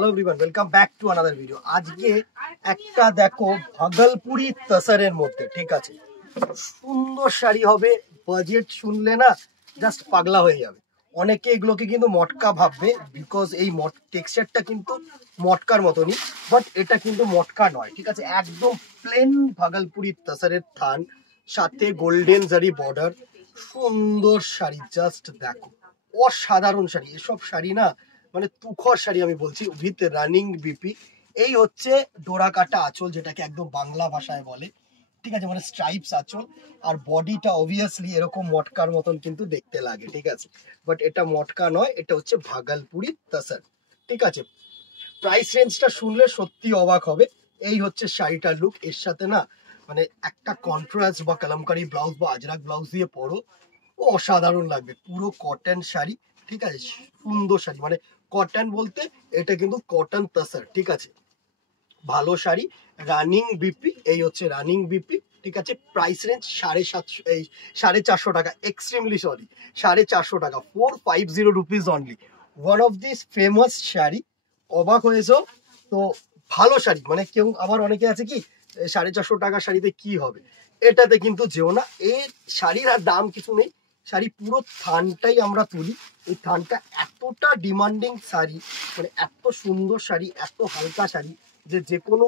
Hello everyone, welcome back to another video. আজকে একটা দেখো ভাগলপুরি তসরের মধ্যে, ঠিক আছে, সুন্দর শাড়ি হবে। বাজেট শুনলে না জাস্ট পাগলা হয়ে যাবে। অনেকে এগুলোকে কিন্তু মটকা ভাববে, বিকজ এই টেক্সচারটা কিন্তু মটকার মতনই, বাট এটা কিন্তু মটকা নয়, ঠিক আছে। একদম প্লেন ভাগলপুরি তসরের থান, সাথে গোল্ডেন জারি বর্ডার, সুন্দর শাড়ি। জাস্ট দেখো, অসাধারণ শাড়ি। এসব শাড়ি না মানে তুখর শাড়ি আমি বলছি, উইথ রানিং বিপি। এই হচ্ছে ডোরা কাটা আঁচল, যেটাকে একদম বাংলা ভাষায় বলে, ঠিক আছে, মানে স্ট্রাইপস আঁচল। আর বডিটা অবভিয়াসলি এরকম মটকার মতন কিন্তু দেখতে লাগে, ঠিক আছে, বাট এটা মটকা নয়, এটা হচ্ছে ভাগলপুরি তসর, ঠিক আছে। প্রাইস রেঞ্জটা শুনলে সত্যি অবাক হবে। এই হচ্ছে শাড়িটার লুক। এর সাথে না মানে একটা কন্ট্রাস্ট বা কলমকারি ব্লাউজ বা আজরাক ব্লাউজ দিয়ে পরো, ও অসাধারণ লাগবে। পুরো কটন শাড়ি, ঠিক আছে, সুন্দর শাড়ি। মানে কটন বলতে এটা কিন্তু কটন তসর, ঠিক আছে, ভালো শাড়ি, রানিং বিপি। এই হচ্ছে রানিং বিপি, ঠিক আছে। প্রাইস রেঞ্জ 750, এই 450 টাকা, এক্সট্রিমলি সরি, 450 টাকা, 450 rupees only. One of this famous sari. অবাক হয়েছো তো? ভালো শাড়ি, মানে কেউ আবার অনেকে আছে কি 450 টাকা শাড়িতে কি হবে, এটাতে কিন্তু যেও না। এই শাড়ির আর দাম কিছু নেই, শাড়ি পুরো থানটাই আমরা তুলি। এই থানটা এতটা ডিমান্ডিং শাড়ি, মানে এত সুন্দর শাড়ি, এত হালকা শাড়ি, যে কোনো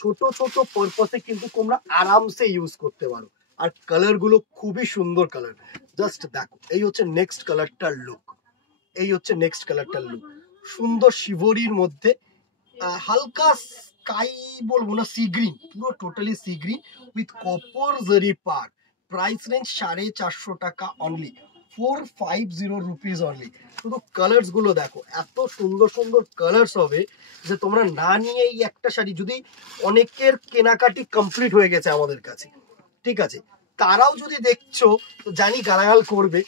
ছোট ছোট পারপাসে কিন্তু তোমরা আরামসে ইউজ করতে পারো। আর কালার গুলো খুবই সুন্দর কালার। জাস্ট দেখো, এই হচ্ছে নেক্সট কালারটার লুক। এই হচ্ছে নেক্সট কালারটার লুক, সুন্দর শিভরির মধ্যে হালকা স্কাই বলবো না, সি গ্রিন, পুরো totally sea green with copper জারি পার। প্রাইস রেঞ্জ 450 টাকা অনলি, 450 রুপিস অনলি। শুধু কালার্স গুলো দেখো, এত সুন্দর সুন্দর কালার্স হবে যে তোমরা না নিয়ে এই একটা শাড়ি, যদি অনেকের কেনাকাটি কমপ্লিট হয়ে গেছে আমাদের কাছে, ঠিক আছে, তারাও যদি দেখছো তো জানি গালাগাল করবে,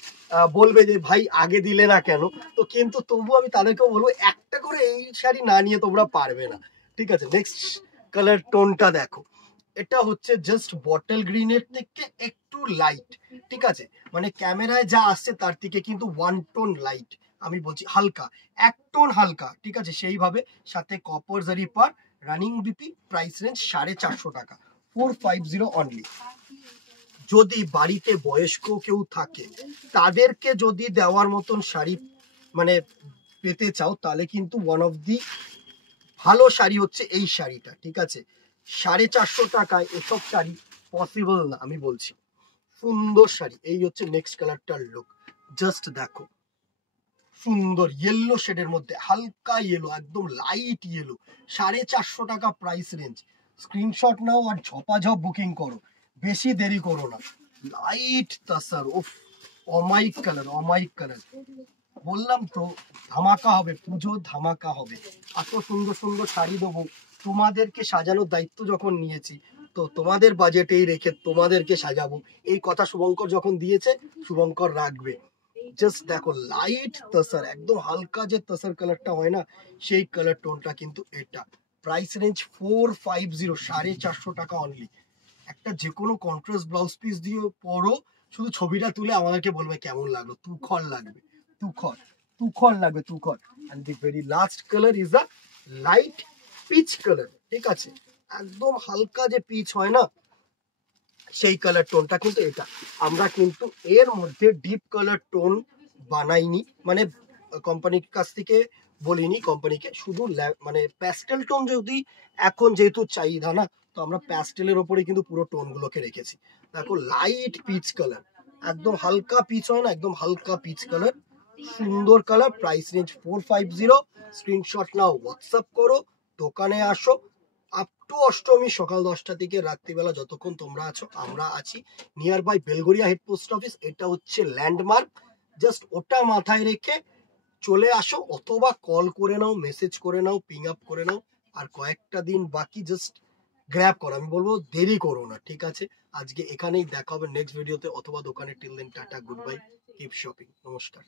বলবে যে ভাই আগে দিলে না কেন। তো কিন্তু তবু আমি তাদেরকেও বলবো, একটা করে এই শাড়ি না নিয়ে তোমরা পারবে না, ঠিক আছে। নেক্সট কালার টোনটা দেখো, এটা হচ্ছে জাস্ট বটল গ্রিনের থেকে একটু লাইট, ঠিক আছে, মানে ক্যামেরায় যা আসছে তার থেকে কিন্তু 1 টোন লাইট। আমি বলছি হালকা, 1 টোন হালকা, ঠিক আছে, সেইভাবে। সাথে কপার জারি পার, রানিং বিপি। প্রাইস রেঞ্জ 450 টাকা, 450 অনলি। যদি বাড়িতে বয়স্ক কেউ থাকে, তাদেরকে যদি দেওয়ার মতন শাড়ি মানে পেতে চাও, তাহলে কিন্তু ওয়ান অফ দি ভালো শাড়ি হচ্ছে এই শাড়িটা, ঠিক আছে। 450 টাকায় এসব শাড়ি পসিবল না, আমি বলছি। সুন্দর শাড়ি। এই হচ্ছে নেক্সট কালারটার লুক। জাস্ট দেখো, সুন্দর ইয়েলো শেডের মধ্যে, হালকা ইয়েলো, একদম লাইট ইয়েলো, 450 টাকা প্রাইস রেঞ্জ। স্ক্রিনশট নাও আর ঝপাঝপ বুকিং করো, বেশি দেরি করো না। লাইট তাসার, উফ, অমাইক কালার, অমাইক কালার। বললাম তো ধামাকা হবে, পুজো ধামাকা হবে। এত সুন্দর সুন্দর শাড়ি দেবো। তোমাদেরকে সাজানোর দায়িত্ব যখন নিয়েছি, তো তোমাদের বাজেটেই রেখে তোমাদেরকে সাজাবো, এই কথা শুভঙ্কর যখন দিয়েছে, শুভঙ্কর রাখবে। জাস্ট দেখো, লাইট তসর, একদম হালকা যে তসর কালারটা হয় না, সেই কালার টোনটা কিন্তু এটা। প্রাইস রেঞ্জ 450, 450 টাকা অনলি। একটা যে কোনো কন্ট্রাস্ট ব্লাউজ পিস দিয়ে পরো, শুধু ছবিটা তুলে আমাদেরকে বলবে কেমন লাগলো। তুখর লাগবে, তুখর, তুখর লাগবে, তুখর। And the very last colour is a light peach colour, ঠিক আছে, একদম হালকা যে পিচ হয় না, সেই কালার টোনটা কিন্তু এটা। আমরা কিন্তু এর মধ্যে ডিপ কালার টোন বানাইনি, মানে কোম্পানির কাছ থেকে বলিনি কোম্পানিকে, শুধু মানে প্যাস্টেল টোন, যদি এখন যেহেতু চাহিদা না, তো আমরা প্যাস্টেলের ওপরে কিন্তু পুরো টোন গুলোকে রেখেছি। দেখো, লাইট পিচ কালার, একদম হালকা পিচ হয় না, একদম হালকা পিচ কালার, সুন্দর কালার। Price range 450। স্ক্রিনশট নাও, হোয়াটসঅ্যাপ করো, দোকানে আসো। আপ টু অষ্টমী সকাল 10টা থেকে রাত্রিবেলা যতক্ষণ তোমরা আছো আমরা আছি। Nearby Belgharia head post office, এটা হচ্ছে ল্যান্ডমার্ক। জাস্ট ওটা মাথায় রেখে চলে আসো, অথবা কল করে নাও, মেসেজ করে নাও, পিং আপ করে নাও। আর কয়েকটা দিন বাকি, জাস্ট গ্র্যাব করো, আমি বলবো দেরি করো না, ঠিক আছে। আজকে এখানেই দেখা হবে নেক্সট ভিডিওতে অথবা দোকানে। Till then tata, goodbye, keep shopping, নমস্কার।